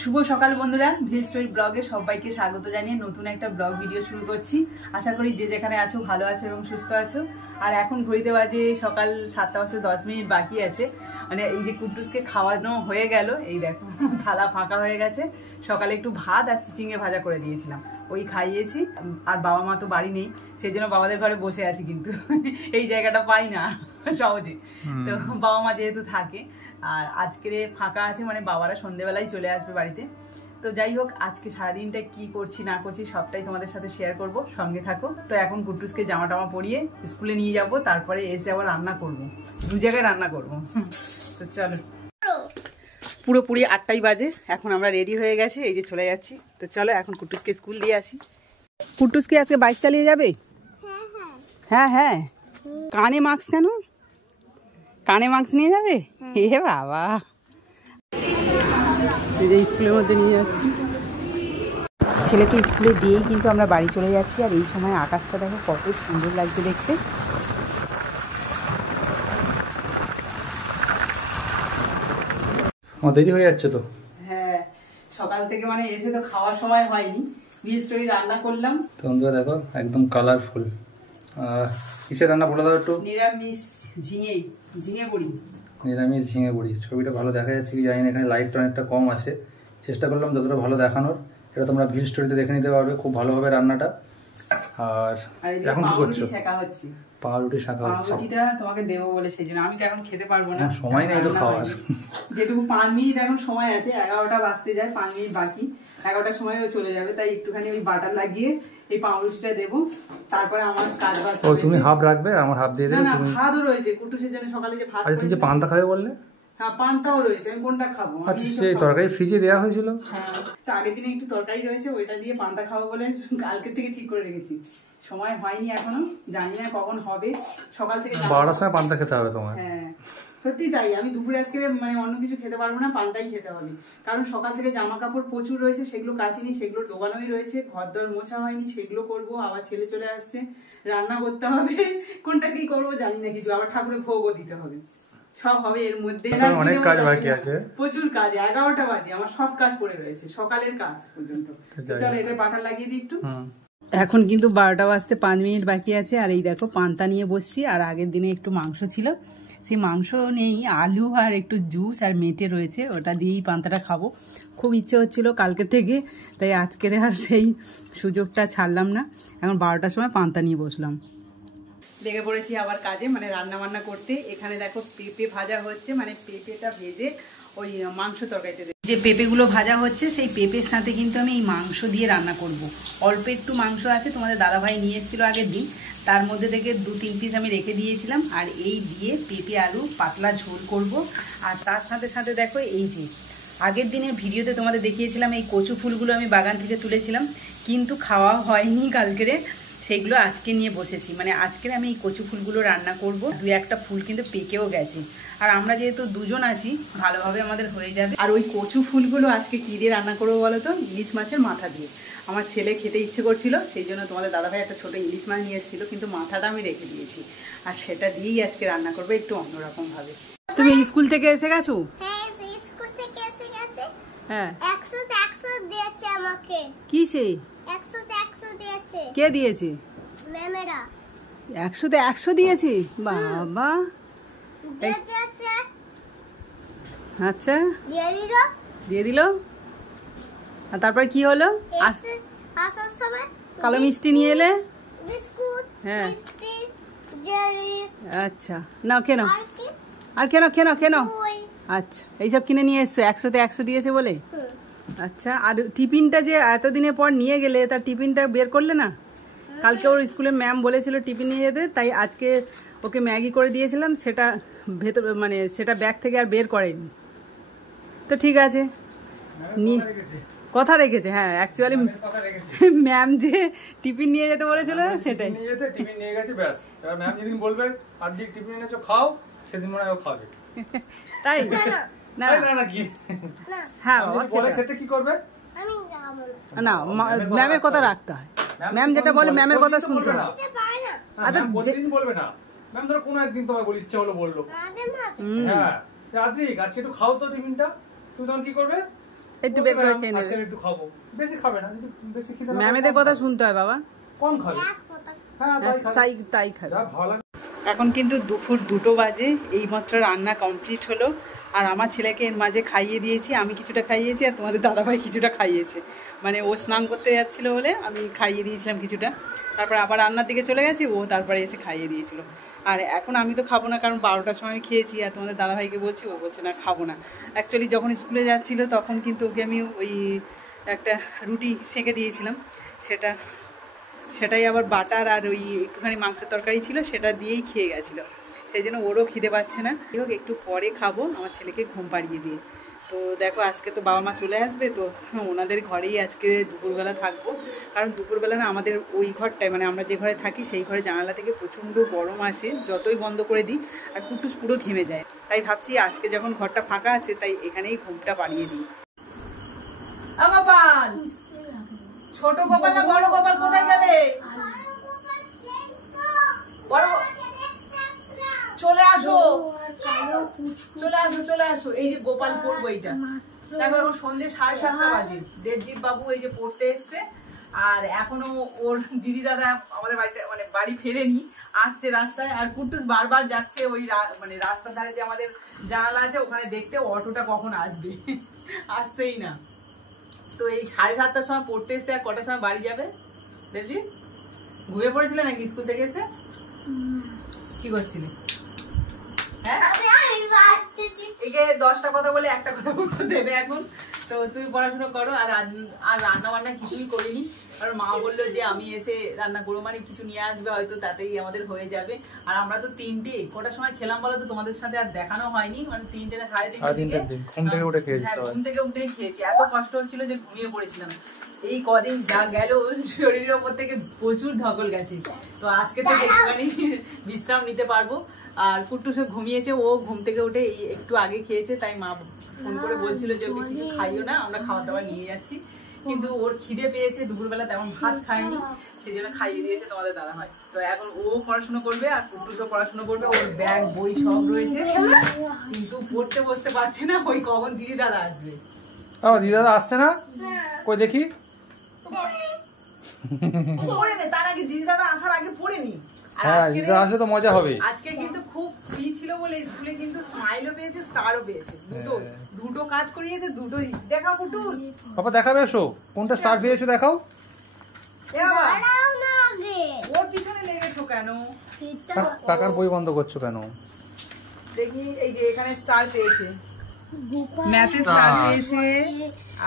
শুভ সকাল বন্ধুরা, ভিল স্টোরি ব্লগে সবাইকে স্বাগত জানিয়ে নতুন একটা ব্লগ ভিডিও শুরু করছি। আশা করি যে যেখানে আছো ভালো আছো এবং সুস্থ আছো। আর এখন ঘড়িতে বাজে সকাল 7:10 বাকি আছে। মানে এই যে কুট্টুসকে খাওয়ানো হয়ে গেল, এই দেখো থালা ফাঁকা হয়ে গেছে। সকালে একটু ভাত আর চিচিঙে ভাজা করে দিয়েছিলাম, ওই খাইয়েছি। আর বাবা মা তো বাড়ি নেই, সেই জন্য বাবাদের ঘরে বসে আছি, কিন্তু এই জায়গাটা পাই না সহজে। তো বাবা মা যেহেতু থাকে আর আজকে ফাঁকা আছে, মানে বাবারা সন্ধ্যেবেলায় চলে আসবে বাড়িতে। তো যাই হোক, আজকে সারাদিনটা কি করছি না করছি সবটাই তোমাদের সাথে শেয়ার করব, সঙ্গে থাকো। তো এখন কুট্টুসকে জামা টামা পরিয়ে স্কুলে নিয়ে যাব, তারপরে এসে আবার রান্না করব, দু জায়গায় রান্না করব। তো চলো, পুরোপুরি 8টাই বাজে, এখন আমরা রেডি হয়ে গেছি, এই যে চলে যাচ্ছি। তো চলো এখন কুট্টুসকে স্কুল দিয়ে আসি। কুট্টুসকে আজকে বাইক চালিয়ে যাবে? হ্যাঁ হ্যাঁ। কানে মাস্ক কেন? কানে মাস্ক নিয়ে যাবে? হে বাবা, স্কুলের মধ্যে নিয়ে যাচ্ছি। ছেলেকে স্কুলে দিয়েই কিন্তু আমরা বাড়ি চলে যাচ্ছি। আর এই সময় আকাশটা দেখো কত সুন্দর লাগছে দেখতে। দেরি হয়ে যাচ্ছে তো। হ্যাঁ, সকাল থেকে মানে এসে তো খাওয়ার সময় হয়নি, ভিল স্টোরি রান্না করলাম। তো বন্ধুরা দেখো একদম কালারফুল। কিসের রান্না বলে দাও একটু। নিরামিষ ঝিঙে বড়ি। নিরামিষ ঝিঙে বড়ি। ছবিটা ভালো দেখা যাচ্ছে কি জানি না, এখানে লাইটটা অনেকটা কম আছে। চেষ্টা করলাম যতটা ভালো দেখানোর। এটা তোমরা ভিল স্টোরিতে দেখে নিতে পারবে, খুব ভালোভাবে রান্নাটা। আর এখন কি করছো? পাউরুটি শাঁকা হচ্ছে। পাউরুটিটা তোমাকে দেবো বলে সেই জন্য। আমি তো এখন খেতে পারবো না, সময় নেই তো খাওয়ার। যেটুকু 5 মিনিট এখন সময় আছে, 11টা বাজতে যায়, 5 মিনিট বাকি, 11টার সময়ও চলে যাবে। তাই একটুখানি ওই বাটার লাগিয়ে এই পাউরুটিটা দেবো, তারপরে আমার কাজ বাজ। ও তুমি হাফ রাখবে, আমার হাফ দিয়ে দেবে। না, ভাতও রয়েছে কুট্টুসের জন্য, সকালে যে ভাত। আচ্ছা, তুমি যে পান্তা খাবে বললে? হ্যাঁ, পান্তাও রয়েছে, আমি কোনটা খাবো? আচ্ছা, সেই তরকারি ফ্রিজে দেওয়া হয়েছিল। হ্যাঁ, আগের দিনে একটু তরকারি রয়েছে, ওইটা দিয়ে পান্তা খাবো বলে কালকে থেকে ঠিক করে রেখেছি। সময় হয়নি এখনো, জানি না কখন হবে। সকাল থেকে 12টার সময় পান্তা খেতে হবে তোমার। হ্যাঁ সত্যি তাই, আমি দুপুরে আজকে মানে অন্য কিছু খেতে পারবো না, পান্তাই খেতে হবে। কারণ সকাল থেকে জামা কাপড় প্রচুর রয়েছে, সেগুলো কাচিনি, সেগুলো ডোবানোই রয়েছে, ঘর দর মোছা হয়নি, সেগুলো করবো। আবার ছেলে চলে আসছে, রান্না করতে হবে, কোনটা কি করবো জানি না কিছু। আবার ঠাকুরের ভোগও দিতে হবে, সব হবে এর মধ্যে। অনেক কাজ বাকি আছে, প্রচুর কাজ। 11টা বাজে, আমার সব কাজ পড়ে রয়েছে সকালের কাজ পর্যন্ত। চলো এটা বাটার লাগিয়ে দিই একটু। এখন কিন্তু 12টা বাজতে 5 মিনিট বাকি আছে। আর এই দেখো পান্তা নিয়ে বসছি। আর আগের দিনে একটু মাংস ছিল, সেই মাংস নেই, আলু আর একটু জুস আর মেটে রয়েছে, ওটা দিয়েই পান্তাটা খাবো। খুব ইচ্ছে হচ্ছিল কালকে থেকে, তাই আজকের আর সেই সুযোগটা ছাড়লাম না। এখন 12টার সময় পান্তা নিয়ে বসলাম, লেগে পড়েছি আবার কাজে, মানে রান্না বান্না করতে। এখানে দেখো পেঁপে ভাজা হচ্ছে, মানে পেঁপেটা ভেজে ওই মাংস তরকারিতে যে পেঁপেগুলো ভাজা হচ্ছে, সেই পেঁপের সাথে কিন্তু আমি এই মাংস দিয়ে রান্না করব। অল্প একটু মাংস আছে, তোমাদের দাদাভাই নিয়ে এসেছিলো আগের দিন, তার মধ্যে থেকে 2-3 পিস আমি রেখে দিয়েছিলাম। আর এই দিয়ে পেঁপে আলু পাতলা ঝোল করব। আর তার সাথে সাথে দেখো এই যে আগের দিনের ভিডিওতে তোমাদের দেখিয়েছিলাম, এই কচু ফুলগুলো আমি বাগান থেকে তুলেছিলাম, কিন্তু খাওয়া হয়নি কালকেরে, সেইগুলো আজকে নিয়ে বসেছি। মানে আজকে আমি এই কচু ফুলগুলো রান্না করব। 2-1টা ফুল কিন্তু পেকেও গেছে, আর আমরা যেহেতু দুজন আছি ভালোভাবে আমাদের হয়ে যাবে। আর ওই কচু ফুলগুলো আজকে কী দিয়ে রান্না করবো বলো তো? ইলিশ মাছের মাথা দিয়ে। আমার ছেলে খেতে ইচ্ছে করছিল, সেই জন্য তোমাদের দাদাভাই একটা ছোটো ইলিশ মাছ নিয়ে এসেছিলো, কিন্তু মাথাটা আমি রেখে দিয়েছি। আর সেটা দিয়েই আজকে রান্না করবো একটু অন্যরকমভাবে। তুমি স্কুল থেকে এসে গেছো? হ্যাঁ, স্কুল থেকে এসে গেছে। হ্যাঁ, 100 দিয়েছে আমাকে। কি সে? 100 দিয়েছে। কে দিয়েছে? ম্যামেরা। 100 দিয়েছে? বাবা, দিয়েছে। আচ্ছা, দিয়ে দিল। আর তারপর কি হলো? আসার সময় কালো মিষ্টি নিয়ে এলে? বিস্কুট, হ্যাঁ, মিষ্টি, জেলি। আচ্ছা, নাও কেন? আর কেন? আচ্ছা, এইসব কিনে নিয়ে এসছো 100 দিয়েছে বলে? আচ্ছা, আর টিফিনটা যে এতদিনের পর নিয়ে গেলে, তার টিফিনটা বের করলে না? কালকে ওর স্কুলে ম্যাম বলেছিল টিফিন নিয়ে যেতে, তাই আজকে ওকে ম্যাগি করে দিয়েছিলাম, সেটা ভেতর মানে সেটা ব্যাগ থেকে আর বের করেনি। তো ঠিক আছে, কথা রেখেছে। হ্যাঁ, অ্যাকচুয়ালি ম্যাম যে টিফিন নিয়ে যেতে বলেছিল সেটাই। টিফিন নিয়ে গেছে, ব্যাস। এবার ম্যাম যেদিন বলবে আজকে টিফিন এনেছো খাও, সেদিন মনে হয় ও খাবে। তাই না? না কি? হ্যাঁ বাবা, বলে খেতে কি করবে? আমি যাবো না, ম্যামের কথা রাখতে হয়। ম্যাম যেটা বলে ম্যামের কথা শুনতে হয়। আচ্ছা, প্রতিদিন বলবে না ম্যাম, ধরো কোনো একদিন তোমায় বলি ইচ্ছা হলো বললো, হ্যাঁ রাত্রি আজকে একটু খাও তো টিফিনটা, তুমি তখন কি করবে? একটু বের করে খেয়ে নেবে। একটু খাবো, বেশি খাবে না, বেশি খেতে ম্যামেদের কথা শুনতে হয় বাবা। কম খাবে। হ্যাঁ তাই খাবে। এখন কিন্তু দুপুর 2টো বাজে, এইমাত্র রান্না কমপ্লিট হলো। আর আমার ছেলেকে এর মাঝে খাইয়ে দিয়েছি, আমি কিছুটা খাইয়েছি আর তোমাদের দাদাভাই কিছুটা খাইয়েছে। মানে ও স্নান করতে যাচ্ছিলো বলে আমি খাইয়ে দিয়েছিলাম কিছুটা, তারপর আবার রান্নার দিকে চলে গেছি, ও তারপরে এসে খাইয়ে দিয়েছিল। আর এখন আমি তো খাবো না, কারণ 12টার সময় খেয়েছি। আর তোমাদের দাদাভাইকে বলছি, ও বলছে না খাবো না। অ্যাকচুয়ালি যখন স্কুলে যাচ্ছিলো তখন কিন্তু ওকে আমি ওই একটা রুটি সেঁকে দিয়েছিলাম, সেটাই আবার বাটার আর ওই একটুখানি মাংসের তরকারি ছিল, সেটা দিয়েই খেয়ে গেছিলো। সেই জন্য ওরও খিদে পাচ্ছে না। যাই হোক, একটু পরে খাবো আমার ছেলেকে ঘুম পাড়িয়ে দিয়ে। তো দেখো, আজকে তো বাবা মা চলে আসবে, তো ওনাদের ঘরেই আজকে দুপুরবেলা থাকবো। কারণ দুপুরবেলা না আমাদের ওই ঘরটায়, মানে আমরা যে ঘরে থাকি সেই ঘরে জানালা থেকে প্রচণ্ড গরম আসে, যতই বন্ধ করে দিই, আর কুটুস পুরো ঘেমে যায়। তাই ভাবছি আজকে যখন ঘরটা ফাঁকা আছে, তাই এখানেই ঘুমটা পাড়িয়ে দিই। গোপাল, ছোট গোপাল না বড় গোপাল, কোথায় গেলে? চলে আসো, চলে আসো। এই যে গোপাল পড়বো, এইটা দেখো। এখন সন্ধ্যে 7:30 বাজে। দেবজিৎ বাবু এই যে পড়তে এসছে, আর এখনো ওর দিদি দাদা আমাদের বাড়িতে, মানে বাড়ি ফেরেনি, আসছে রাস্তায়। আর কুটুস বারবার যাচ্ছে ওই মানে রাস্তার ধারে যে আমাদের জানালা আছে ওখানে দেখতে, অটোটা কখন আসবে, আসছেই না। তো এই 7:30টার সময় পড়তে এসছে, আর কটার সময় বাড়ি যাবে? দেবজিৎ ঘুমিয়ে পড়েছিলে নাকি স্কুল থেকে এসে? কি করছিলে? একে 10টা কথা বলে একটা কথা বলতে দেবে এখন। তো তুমি পড়াশোনা করো। আর রান্না বান্না কিছুই করিনি, কারণ মা বললো যে আমি এসে রান্না করবো, মানে কিছু নিয়ে আসবে হয়তো, তাতেই আমাদের হয়ে যাবে। আর আমরা তো 3টে কটার সময় খেলাম বলো তো? তোমাদের সাথে আর দেখানো হয়নি, মানে 3টে না 3:30 ঘুম থেকে উঠে খেয়েছি। হ্যাঁ, ঘুম থেকে উঠেই খেয়েছি। এত কষ্ট হচ্ছিল যে ঘুমিয়ে পড়েছিলাম। এই কদিন যা গেল শরীরের ওপর থেকে প্রচুর ধকল গেছে। তো আজকে থেকে একটুখানি বিশ্রাম নিতে পারবো। আর কুট্টুসও ঘুমিয়েছে, ও ঘুম থেকে উঠে একটু আগে খেয়েছে, তাই মা ফোন করে বলছিল যে ওকে কিছু খাইও না, আমরা খাবার দাবার নিয়ে যাচ্ছি। কিন্তু ওর খিদে পেয়েছে, দুপুরবেলা তেমন ভাত খায়নি, সেই জন্য খাইয়ে দিয়েছে তোমাদের দাদা ভাই। তো এখন ও পড়াশোনা করবে আর কুট্টুসও পড়াশোনা করবে। ওর ব্যাগ বই সব রয়েছে, কিন্তু পড়তে বসতে পারছে না। ওই কখন দিদি দাদা আসবে? দিদি দাদা আসছে না, কই দেখি। পড়ে নে, তার আগে দিদি দাদা আসার আগে পড়ে নি। হ্যাঁ, দিদি আসলে তো মজা হবে। আজকে কিন্তু খুব ফ্রি ছিল বলে স্কুলে কিন্তু স্মাইলও পেয়েছে, স্টারও পেয়েছে, দুটো কাজ করিয়েছে, দুটোই। দেখাও কুটুস, বাবা দেখাবে, এসো কোনটা স্টার পেয়েছো দেখাও। ওর পিছনে লেগেছো কেন? কাকার বই বন্ধ করছো কেন? দেখি, এই যে এখানে স্টার পেয়েছে, ম্যাথে স্টার পেয়েছে,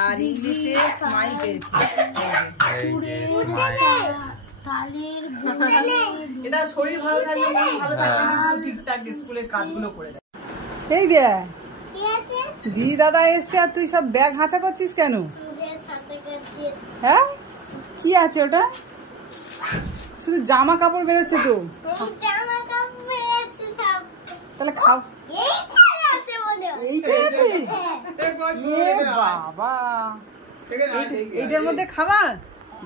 আর ইংলিশে স্মাইল পেয়েছে। এটা শরীর ভালো থাকলে, মন ভালো থাকলে ঠিকঠাক স্কুলের কাজগুলো করে দেয়। এই দে, দিদি দাদা এসছে আর তুই সব ব্যাগ হাঁচা করছিস কেন? হ্যাঁ, কি আছে ওটা? শুধু জামা কাপড় বেরোচ্ছে তো। তাহলে খাও। এইটাই আছে? বাবা, এইটার মধ্যে খাবার?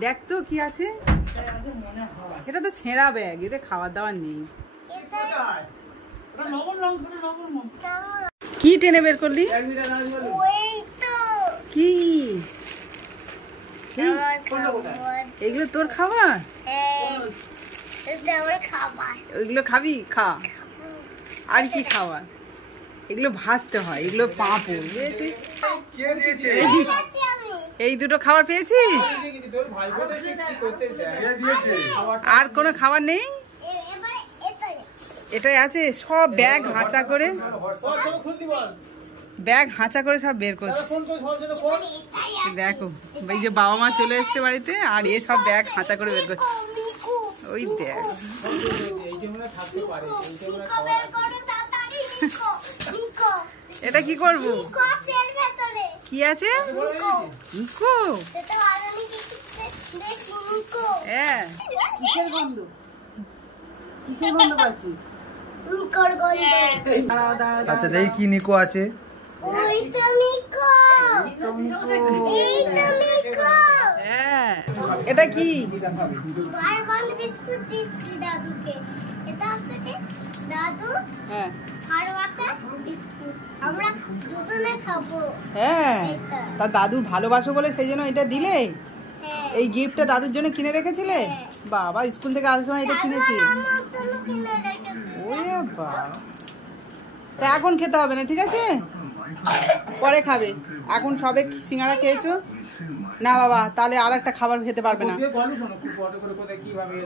দেখ তো কি আছে। এটা তো ছেঁড়া ব্যাগ, এতে খাবার দাবার নেই। কি টেনে বের করলি? কি এগুলো তোর খাবার? ওইগুলো খাবি? খা। আর কি খাবার? এগুলো ভাজতে হয়, এগুলো পাঁপড়, বুঝেছিস? এই দুটো খাবার পেয়েছিস? আর কোনো খাবার নেই? এটাই আছে। সব ব্যাগ হাঁচা করে, সব বের করছে। দেখো, এই যে বাবা মা চলে এসছে বাড়িতে, আর এ সব ব্যাগ হাঁচা করে বের করছে। ওই দেখ, এটা কি করবো? কি আছে? নিকো? হ্যাঁ, কিসের গন্ধ? কিসের গন্ধ পাচ্ছিস? আচ্ছা, দেখি কি নিকো আছে। এটা কি? দাদু হ্যাঁ ভালোবাসা বিস্কুট আমরা দুজনে খাবো। হ্যাঁ তা দাদুর ভালোবাসো বলে সেই জন্য এটা দিলে? হ্যাঁ এই গিফটটা দাদুর জন্য কিনে রেখেছিলে? বাবা স্কুল থেকে আসার সময় এটা কিনেছি। আমার জন্য কিনে রেখেছি। ওরে বাবা, তা এখন খেতে হবে না, ঠিক আছে? পরে খাবে। এখন সবে সিঙ্গারা খেয়েছো না বাবা, তাহলে আর একটা খাবার খেতে পারবে না।